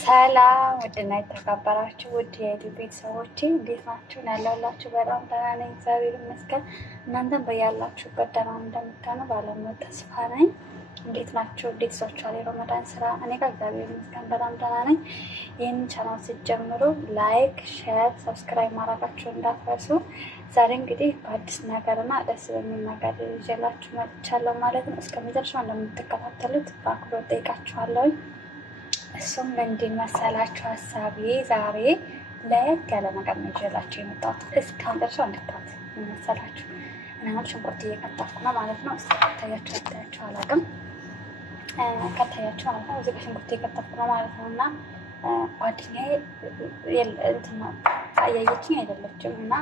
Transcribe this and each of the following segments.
ሰላም ውድና የተከበራችሁ ውድ የዩቲዩብ ቤተሰቦቼ እንዴት ናችሁ? ያለሁላችሁ በጣም ደህና ነኝ፣ እግዚአብሔር ይመስገን። እናንተም በያላችሁበት ደህና እንደምትሆኑ ባለሙሉ ተስፋ ነኝ። እንዴት ናችሁ? እንዴት ይዟችኋል የረመዳን ስራ? እኔ ጋር እግዚአብሔር ይመስገን በጣም ደህና ነኝ። ይህንን ቻናል ስትጀምሩ ላይክ፣ ሼር፣ ሰብስክራይብ ማድረጋችሁ እንዳትረሱ። ዛሬ እንግዲህ በአዲስ ነገርና ደስ በሚል ነገር ይዤላችሁ መጥቻለሁ ማለት ነው። እስከ መጨረሻው እንደምትከታተሉት በአክብሮት ጠይቃችኋለሁ። እሱም ምንድን መሰላችሁ ሀሳቤ ዛሬ ለየት ያለ ነገር ነው ይዤላችሁ የመጣሁት። እስከ መጨረሻው እንድታዩት መሰላችሁ። እኔ አሁን ሽንኩርት እየከተፍኩ ነው ማለት ነው። እስኪ ከታያችሁ አላውቅም፣ ከታያችሁ ማለት ነው። እዚህ ሽንኩርት እየከተፍኩ ነው ማለት ነው። እና ጓደኛዬ እያየችኝ አይደለችም እና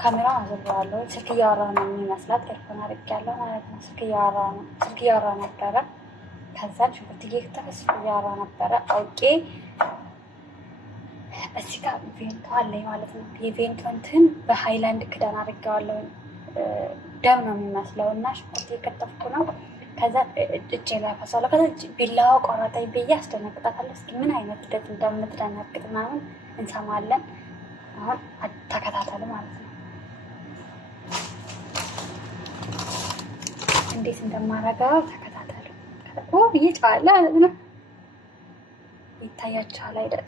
ካሜራውን አዘብረዋለሁ። ስልክ እያወራ ነው የሚመስላት፣ ኤርፎን አድርጌያለሁ ማለት ነው። ስልክ እያወራ ነበረ። ከዛ ሽንኩርት እየከተፈ እያወራ ነበረ። አውቄ እዚህ ጋር ቬንቶ አለኝ ማለት ነው። የቬንቶ እንትን በሃይላንድ ክዳን አድርጌዋለሁ። ደም ነው የሚመስለው እና ሽንኩርት እየከተፍኩ ነው። ከዛ እጄ ላይ ፈሳለሁ። ከዛ ቢላዋ ቆረጠኝ ብዬ አስደነግጣታለሁ። እስኪ ምን አይነት ሂደት እንደምትደነግጥ ምናምን እንሰማለን። አሁን ተከታተሉ ማለት ነው። እንዴት እንደማረገው ተከታተሉ። ይጫዋል ነው ይታያችኋል አይደል?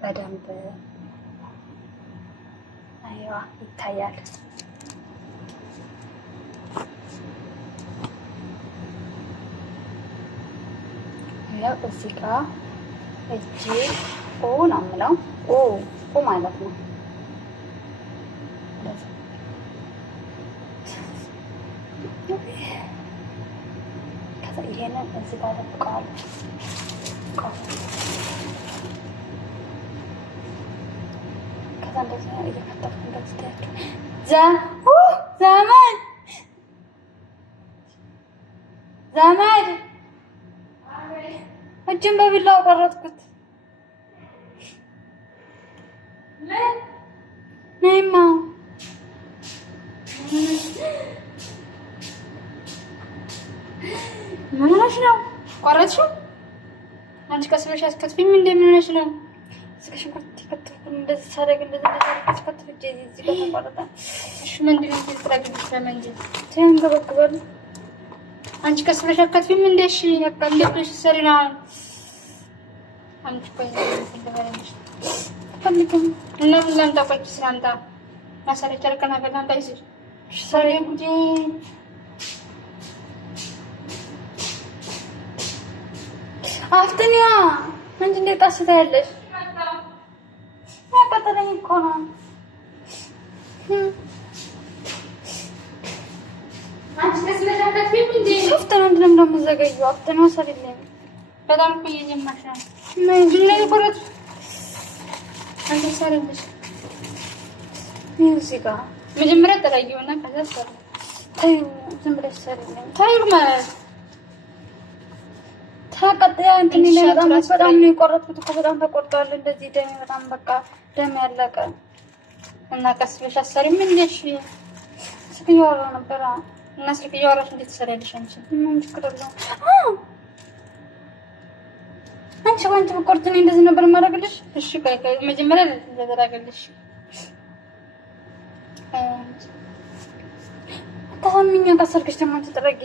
በደንብ አይዋ ይታያል። ያው እዚህ ጋር እጄ ኦ ነው የምለው። ኦ ማለት ነው። ከዛ ይሄንን እዚህ ጋር ደብቀዋለሁ። ከዛ እንደዚህ እየከተፍኩ እንደዚህ ታያችሁ። ዘመድ እጅን በቢላው ቆረጥኩት። ነይማ ምን ሆነሽ ነው? ቆረጥሽው? አንቺ ከስለሽ አስከትፊም እንደምን ሆነሽ ነው? እስከ ሽንኩርት ይከተፍ እንደዚህ ሳደግ እንደዚህ አስከትፍ እዚህ ጋር ተቆረጠ። እሺ ምንድን ነው ትራግልሽ? ለመንጂ ተንገበግበል። አንቺ ከስለሽ አስከትፊም እንደሽ በቃ እንደሽ ሰሪና አንቺ ቆይ እንደበረንሽ ተፈልከም እና ምን ላምጣ? ቆይ ስላምጣ ማሰሪ ጨርቀና ገናንዳ ይዘሽ ሰሪ ጉጂ አፍተኛ አንቺ እንዴት ታስታያለሽ? ያቃጠለኝ እኮ ነው። አንቺ ከስለሽ አትከፊም እንዴ? አፍተኛ ምንድነው እንደምዘገየው? አፍተኛ ሰሪልኝ በጣም እኮ እየጀመርሽ ነው። ምንድን ነው የቆረጥ አንቺ ሰሪልሽ እዚህ ጋር መጀመሪያ ተለየውና ከዛ ሰሪ ታዩ ዝም ብለሽ ሰሪልኝ ታዩ ማለት ታቀጥያ እንትን ላይ በጣም ነው የቆረጥኩት እኮ በጣም ተቆርጧል። እንደዚህ ደም በጣም በቃ ደም ያለቀ እና ቀስ ብለሽ አሰሪም እንደሽ ስልክ እያወራሁ ነበር እና ስልክ እያወራሽ እንዴት ትሰሪያለሽ? አንቺ ምን ችግር አለው? አንቺ ወንድ በቆርጥ ነው እንደዚህ ነበር ማድረግልሽ? እሺ ቆይ መጀመሪያ ለተደረገልሽ ታምኛ ከሰርክሽ ደግሞ ተጠረጊ።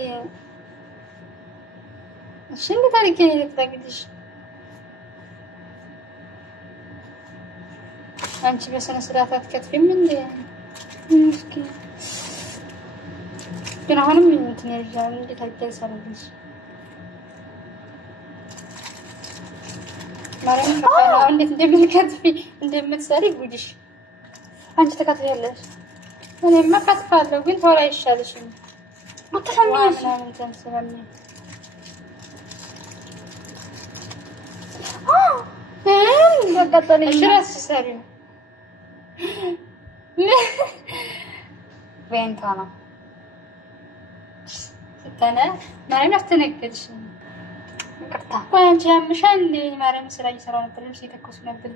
እሺ እንዴት አድርጌ ልትረግልሽ? አንቺ በስነ ስርዓት አትከትፊም እንዴ? እስኪ ግን አሁንም እንትን ያዣል እንዴት አድርጌ ልሰራልሽ? ማርያም ካፋና እንዴት እንደምትከትፊ እንደምትሰሪ ጉድሽ። አንቺ ተከትፊያለሽ፣ እኔማ ከትፋለሁ ግን ቶሎ አይሻልሽም። አትሰሚያለሽ ምናምን ተንሰራኝ ያቃጠለኝ እራስ ሰሪ ቬንታ ነው ስተነ ማርያም አስተነገድሽ። ይቅርታ ቆይ አንቺ ያምሻል እንዴ? ማርያም ስራ እየሰራሁ ነበር፣ ልብስ እየተኮስኩ ነበር።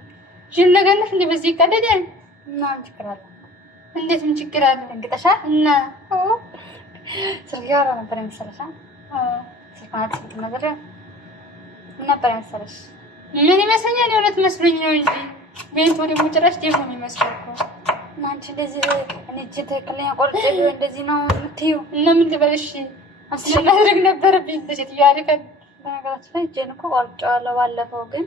ጅል ነገር ነሽ እንዴ? በዚህ ይቀደዳል እና ምን ችግር አለ? እንዴት ምን ችግር አለ? እንግጠሻል እና ስልክ ያወራ ነበር የሚሰራሻ ስልክ ማለት ስልክ ነገር ምን ነበር መሰለሽ? ምን ይመስለኛል? የእውነት መስሎኝ ነው እንጂ ቤት ወደ ሙጭራሽ ደግሞ የሚመስለው እኮ እና አንቺ እንደዚህ እኔ እጅ ትክክለኛ ቆርጬ እንደዚህ ነው የምትይው? እና ምን ልበልሽ? ማድረግ ነበረብኝ ሴትዮዋ አልከን። በነገራችን ላይ እጄን እኮ ቆርጬዋለሁ ባለፈው፣ ግን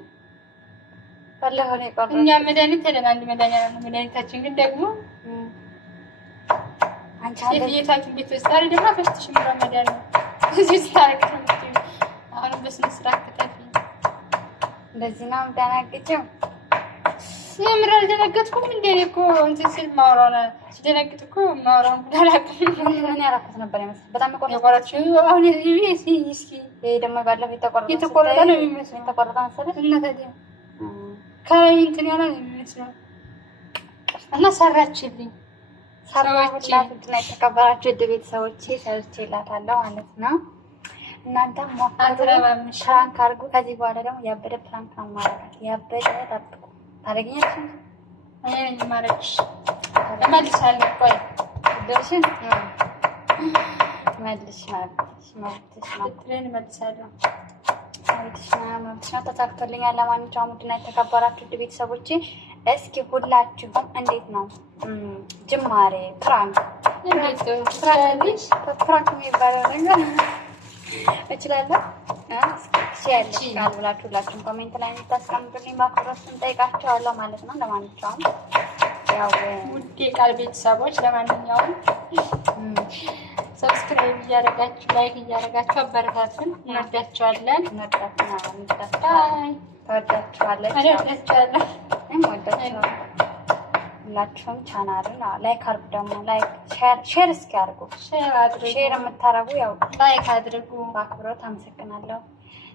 ባለፈው ነው የቆረጥኩት። እኛ መድኃኒት ሄደን አንድ መድኃኒታችን ግን ደግሞ አንቺ የታችን ቤት ውስጥ ዛሬ ደግሞ ፈሽትሽ ምራ መድኃኒት እዚህ ስታረቅ ነው የምትይው። አሁንም በስነ ስርዓት ከተፊ እንደዚህ ነው የምደነግጭው። የምር አልደነገጥኩም እንዴ? እኮ እንትን ሲል ማውራው ነው ሲደነግጥ እኮ ማውራው እንዳላቅም ምን ያራኩት ነበር ይመስል በጣም የቆረጥሽው። አሁን እስኪ ይሄ ደግሞ ባለፈው የተቆረጠ ነው የሚመስለው። የተቆረጠ መሰለሽ? እና ታዲያ ከላይ እንትን ያለ ነው የሚመስለው። እና ሰራችልኝ ሰራሁላት። እና የተከበራችሁ ውድ ቤተሰቦቼ ሰርቼላታለሁ ማለት ነው። እናንተም አትረባምሽ ፕራንክ አድርጉ። ከዚህ በኋላ ደግሞ ያበደ ፕራንክ ነው ማረጋት። ያበደ ጠብቁ። ታደርጊኛለሽ? እኔ ነኝ የማደርግሽ። እመልሳለሁ። ቆይ ደርሽን መልሽ ማለት መብትሽ ነው። ትሬን እመልሳለሁ። መብትሽ ነው። ተሳክቶልኛል። ለማንኛውም ውድና የተከበራችሁ ውድ ቤተሰቦቼ እስኪ ሁላችሁም እንዴት ነው ጅማሬ ፕራንክ ፕራንክ የሚባለው ነገር እችላለሁ ሲያለሽ ቃል ብላችሁ ሁላችሁም ኮሜንት ላይ የምታስቀምጡልኝ በአክብሮት እንጠይቃቸዋለሁ ማለት ነው። ለማንኛውም ያው ውድ ቃል ቤተሰቦች ለማንኛውም ሰብስክራይብ እያደረጋችሁ ላይክ እያደረጋችሁ አበረታቱን። እንወዳቸዋለን። ሁላችሁም ቻናሉን ላይክ አድርጉ። ደግሞ ላይክ ሼር እስኪ አድርጉ። ሼር የምታደርጉ ያው ላይክ አድርጉ። በአክብሮት አመሰግናለሁ።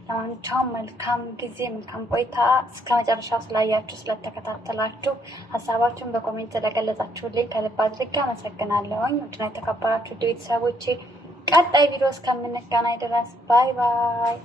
ለማንኛውም መልካም ጊዜ መልካም ቆይታ። እስከ መጨረሻው ስላያችሁ ስለተከታተላችሁ ሀሳባችሁን በኮሜንት ስለገለጻችሁልኝ ከልብ አድርጌ አመሰግናለሁ። ውድና የተከበራችሁ ቤተሰቦቼ ቀጣይ ቪዲዮ እስከምንገናኝ ድረስ ባይ ባይ።